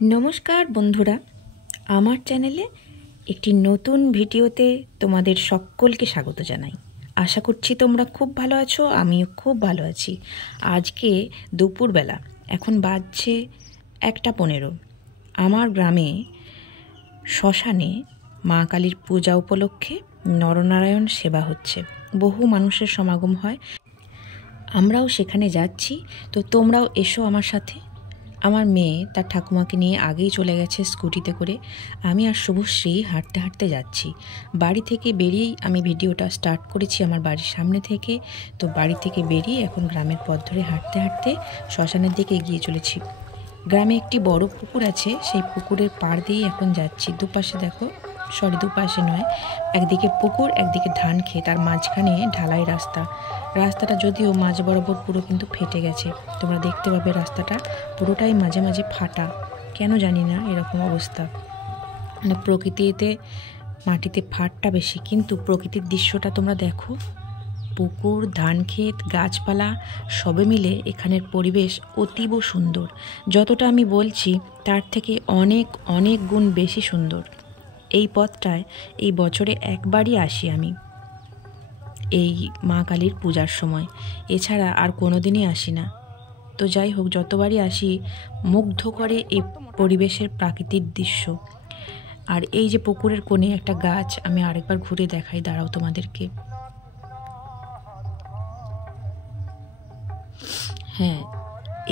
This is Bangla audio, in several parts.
নমস্কার বন্ধুরা, আমার চ্যানেলে একটি নতুন ভিডিওতে তোমাদের সকলকে স্বাগত জানাই। আশা করছি তোমরা খুব ভালো আছো, আমিও খুব ভালো আছি। আজকে দুপুরবেলা, এখন বাজছে 1:15। আমার গ্রামে শ্মশানে মা কালীর পূজা উপলক্ষে নরনারায়ণ সেবা হচ্ছে। বহু মানুষের সমাগম হয়, আমরাও সেখানে যাচ্ছি। তো তোমরাও এসো আমার সাথে। আমার মেয়ে তার ঠাকুমাকে নিয়ে আগেই চলে গেছে স্কুটিতে করে। আমি আর শুভশ্রী হাঁটতে হাঁটতে যাচ্ছি। বাড়ি থেকে বেরিয়েই আমি ভিডিওটা স্টার্ট করেছি আমার বাড়ির সামনে থেকে। তো বাড়ি থেকে বেরিয়ে এখন গ্রামের পথ ধরে হাঁটতে হাঁটতে শ্মশানের দিকে এগিয়ে চলেছি। গ্রামে একটি বড় পুকুর আছে, সেই পুকুরের পাড় দিয়েই এখন যাচ্ছি। দুপাশে দেখো, দুপাশে নয়, একদিকে পুকুর, একদিকে ধান ক্ষেত, আর মাঝখানে ঢালাই রাস্তাটা যদিও মাঝ বরাবর পুরো কিন্তু ফেটে গেছে। তোমরা দেখতে পাবে রাস্তাটা পুরোটাই মাঝে মাঝে ফাটা, কেন জানি না এরকম অবস্থা। মানে প্রকৃতিতে মাটিতে ফাটটা বেশি, কিন্তু প্রকৃতির দৃশ্যটা তোমরা দেখো, পুকুর, ধান ক্ষেত, গাছপালা সবে মিলে এখানের পরিবেশ অতীব সুন্দর। যতটা আমি বলছি তার থেকে অনেক অনেক গুণ বেশি সুন্দর। এই পথটায় এই বছরে একবারই আসি আমি, এই মা কালীর পূজার সময়, এছাড়া আর কোনো দিনই আসি না। তো যাই হোক, যতবারই আসি মুগ্ধ করে এই পরিবেশের প্রাকৃতিক দৃশ্য। আর এই যে পুকুরের কোণে একটা গাছ, আমি আরেকবার ঘুরে দেখাই, দাঁড়াও তোমাদেরকে। হ্যাঁ,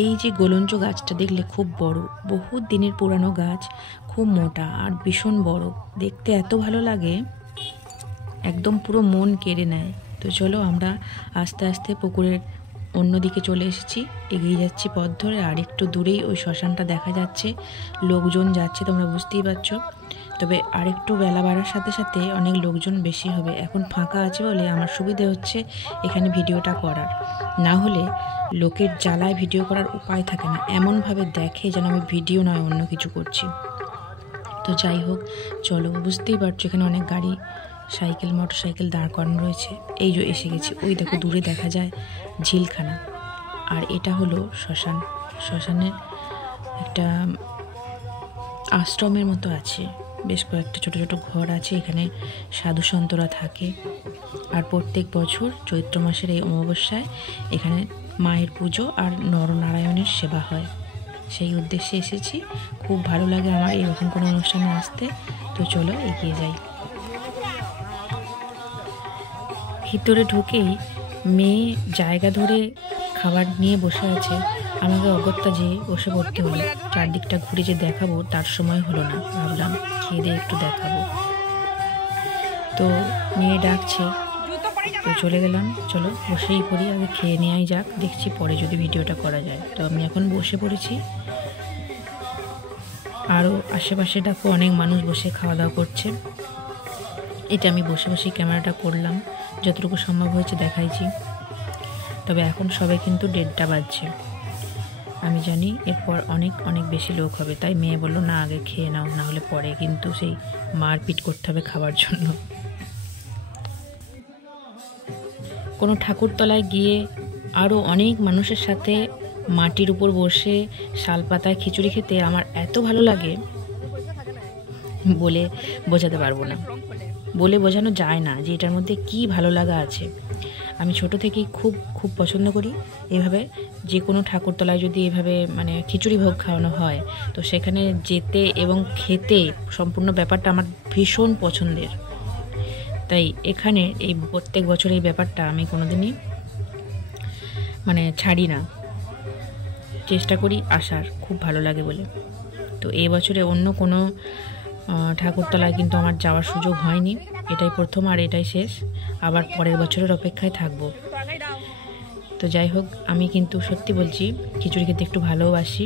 এই যে গোলঞ্চ গাছটা দেখলে, খুব বড়, বহু দিনের পুরানো গাছ, খুব মোটা আর ভীষণ বড়, দেখতে এত ভালো লাগে, একদম পুরো মন কেড়ে নেয়। তো চলো, আমরা আস্তে আস্তে পুকুরের অন্যদিকে চলে এসেছি, এগিয়ে যাচ্ছি পথ ধরে। আর একটু দূরেই ওই শ্মশানটা দেখা যাচ্ছে, লোকজন যাচ্ছে, তোমরা বুঝতেই পারছো। তবে আরেকটু বেলা বাড়ার সাথে সাথে অনেক লোকজন বেশি হবে। এখন ফাঁকা আছে বলে আমার সুবিধে হচ্ছে এখানে ভিডিওটা করার, না হলে লোকের জ্বালায় ভিডিও করার উপায় থাকে না, এমনভাবে দেখে যেন আমি ভিডিও নয় অন্য কিছু করছি। তো যাই হোক, চলো, বুঝতেই পারছো এখানে অনেক গাড়ি, সাইকেল, মোটর সাইকেল দাঁড় করানো রয়েছে। এই যে এসে গেছি, ওই দেখো দূরে দেখা যায় ঝিলখানা। আর এটা হলো শ্মশান। শ্মশানের একটা আশ্রমের মতো আছে, বেশ কয়েকটা ছোট ছোট ঘর আছে, এখানে সাধু সন্তরা থাকে। আর প্রত্যেক বছর চৈত্র মাসের এই অমাবস্যায় এখানে মায়ের পুজো আর নরনারায়ণের সেবা হয়। সেই উদ্দেশ্যে এসেছি, খুব ভালো লাগে আমার এরকম কোনো অনুষ্ঠানে আসতে। তো চলো এগিয়ে যাই। ভিতরে ঢুকেই মেয়ে জায়গা ধরে খাবার নিয়ে বসে আছে, আমাকে অগত্যা যে বসে পড়তে হলো। চারদিকটা ঘুরে যে দেখাবো তার সময় হলো না, ভাবলাম খেয়ে দিয়ে একটু দেখাবো। তো মেয়ে ডাকছে, তো চলে গেলাম। চলো বসেই পড়ি, আগে খেয়ে নেওয়াই যাক, দেখছি পরে যদি ভিডিওটা করা যায়। তো আমি এখন বসে পড়েছি। আরও আশেপাশে দেখো অনেক মানুষ বসে খাওয়া দাওয়া করছে। এটা আমি বসে বসেই ক্যামেরাটা করলাম, যতটুকু সম্ভব হয়েছে দেখাইছি। তবে এখন সবাই কিন্তু 1:30 বাজছে। আমি জানি এরপর অনেক অনেক বেশি লোক হবে, তাই মেয়ে বললো না, আগে খেয়ে নাও, না হলে পরে কিন্তু সেই মারপিট করতে হবে খাবার জন্য। কোনো ঠাকুরতলায় গিয়ে আরও অনেক মানুষের সাথে মাটির উপর বসে শালপাতায় খিচুড়ি খেতে আমার এত ভালো লাগে, বলে বোঝাতে পারবো না, বলে বোঝানো যায় না যে এটার মধ্যে কি ভালো লাগা আছে। আমি ছোট থেকেই খুব খুব পছন্দ করি এভাবে, যে কোনো ঠাকুরতলায় যদি এভাবে মানে খিচুড়ি ভোগ খাওয়ানো হয়, তো সেখানে যেতে এবং খেতে সম্পূর্ণ ব্যাপারটা আমার ভীষণ পছন্দের। তাই এখানে এই প্রত্যেক বছর এই ব্যাপারটা আমি কোনোদিনই মানে ছাড়ি না, চেষ্টা করি আসার, খুব ভালো লাগে বলে। তো এই বছরে অন্য কোনো ঠাকুরতলায় কিন্তু আমার যাওয়ার সুযোগ হয়নি, এটাই প্রথম আর এটাই শেষ, আবার পরের বছরের অপেক্ষায় থাকবো। তো যাই হোক, আমি কিন্তু সত্যি বলছি খিচুড়ি খেতে একটু ভালোবাসি।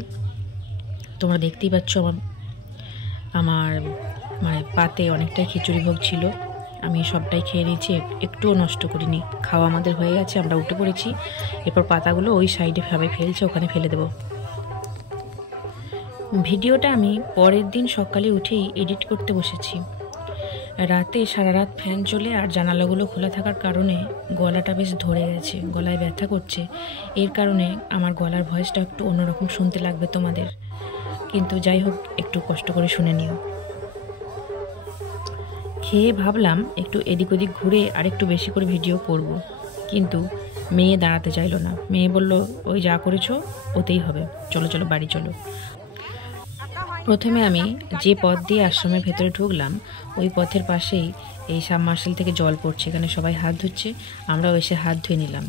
তোমরা দেখতেই পাচ্ছ আমার মানে পাতে অনেকটাই খিচুড়ি ভোগ ছিল, আমি সবটাই খেয়ে নিয়েছি, একটুও নষ্ট করিনি। খাওয়া আমাদের হয়ে গেছে, আমরা উঠে পড়েছি। এরপর পাতাগুলো ওই সাইডে সবাই ফেলছে, ওখানে ফেলে দেবো। ভিডিওটা আমি পরের দিন সকালে উঠেই এডিট করতে বসেছি। রাতে সারা রাত ফ্যান চলে আর জানালাগুলো খোলা থাকার কারণে গলাটা বেশ ধরে গেছে, গলায় ব্যথা করছে। এর কারণে আমার গলার ভয়েসটা একটু অন্যরকম শুনতে লাগবে তোমাদের। কিন্তু যাই হোক একটু কষ্ট করে শুনে নিও। খেয়ে ভাবলাম একটু এদিক ওদিক ঘুরে আর একটু বেশি করে ভিডিও করব, কিন্তু মেয়ে দাঁড়াতে চাইলো না। মেয়ে বলল, ওই যা করেছো ওতেই হবে, চলো চলো বাড়ি চলো। প্রথমে আমি যে পথ দিয়ে আশ্রমের ভেতরে ঢুকলাম ওই পথের পাশেই এই সাবমার্শাল থেকে জল পড়ছে, এখানে সবাই হাত ধুচ্ছে, আমরাও এসে হাত ধুয়ে নিলাম।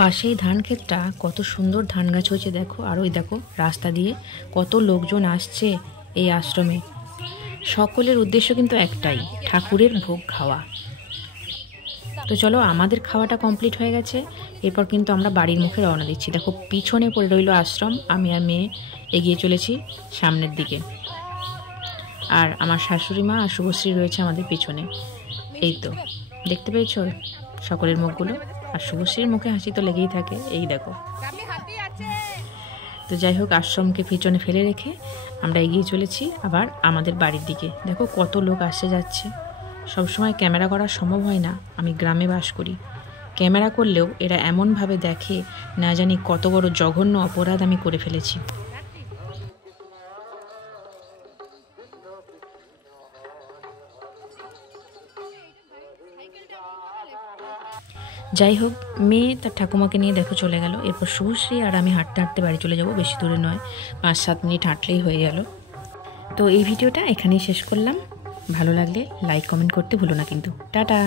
পাশেই ধান ক্ষেতটা, কত সুন্দর ধান গাছ হয়েছে দেখো। আর ওই দেখো রাস্তা দিয়ে কত লোকজন আসছে এই আশ্রমে। সকলের উদ্দেশ্য কিন্তু একটাই, ঠাকুরের ভোগ খাওয়া। তো চলো, আমাদের খাওয়াটা কমপ্লিট হয়ে গেছে, এরপর কিন্তু আমরা বাড়ির মুখে রওনা দিচ্ছি। দেখো পিছনে পড়ে রইল আশ্রম, আমি আর মেয়ে এগিয়ে চলেছি সামনের দিকে, আর আমার শাশুড়ি মা আর শুভশ্রী রয়েছে আমাদের পিছনে। এই তো দেখতে পেয়েছো সকলের মুখগুলো, আর শুভশ্রীর মুখে হাসি তো লেগেই থাকে, এই দেখো। তো যাই হোক, আশ্রমকে পিছনে ফেলে রেখে আমরা এগিয়ে চলেছি আবার আমাদের বাড়ির দিকে। দেখো কত লোক আসে যাচ্ছে। সবসময় ক্যামেরা করা সম্ভব হয় না, আমি গ্রামে বাস করি। ক্যামেরা করলেও এরা এমনভাবে দেখে, না জানি কত বড় জঘন্য অপরাধ আমি করে ফেলেছি। যাই হোক, মেয়ে তার ঠাকুমাকে নিয়ে দেখো চলে গেল। এরপর শুভশ্রী আর আমি হাঁটতে হাঁটতে বাড়ি চলে যাব, বেশি দূরে নয়, 5-7 মিনিট হাঁটলেই হয়ে গেল। তো এই ভিডিওটা এখানেই শেষ করলাম। ভালো লাগলে লাইক কমেন্ট করতে ভুলো না কিন্তু। টাটা।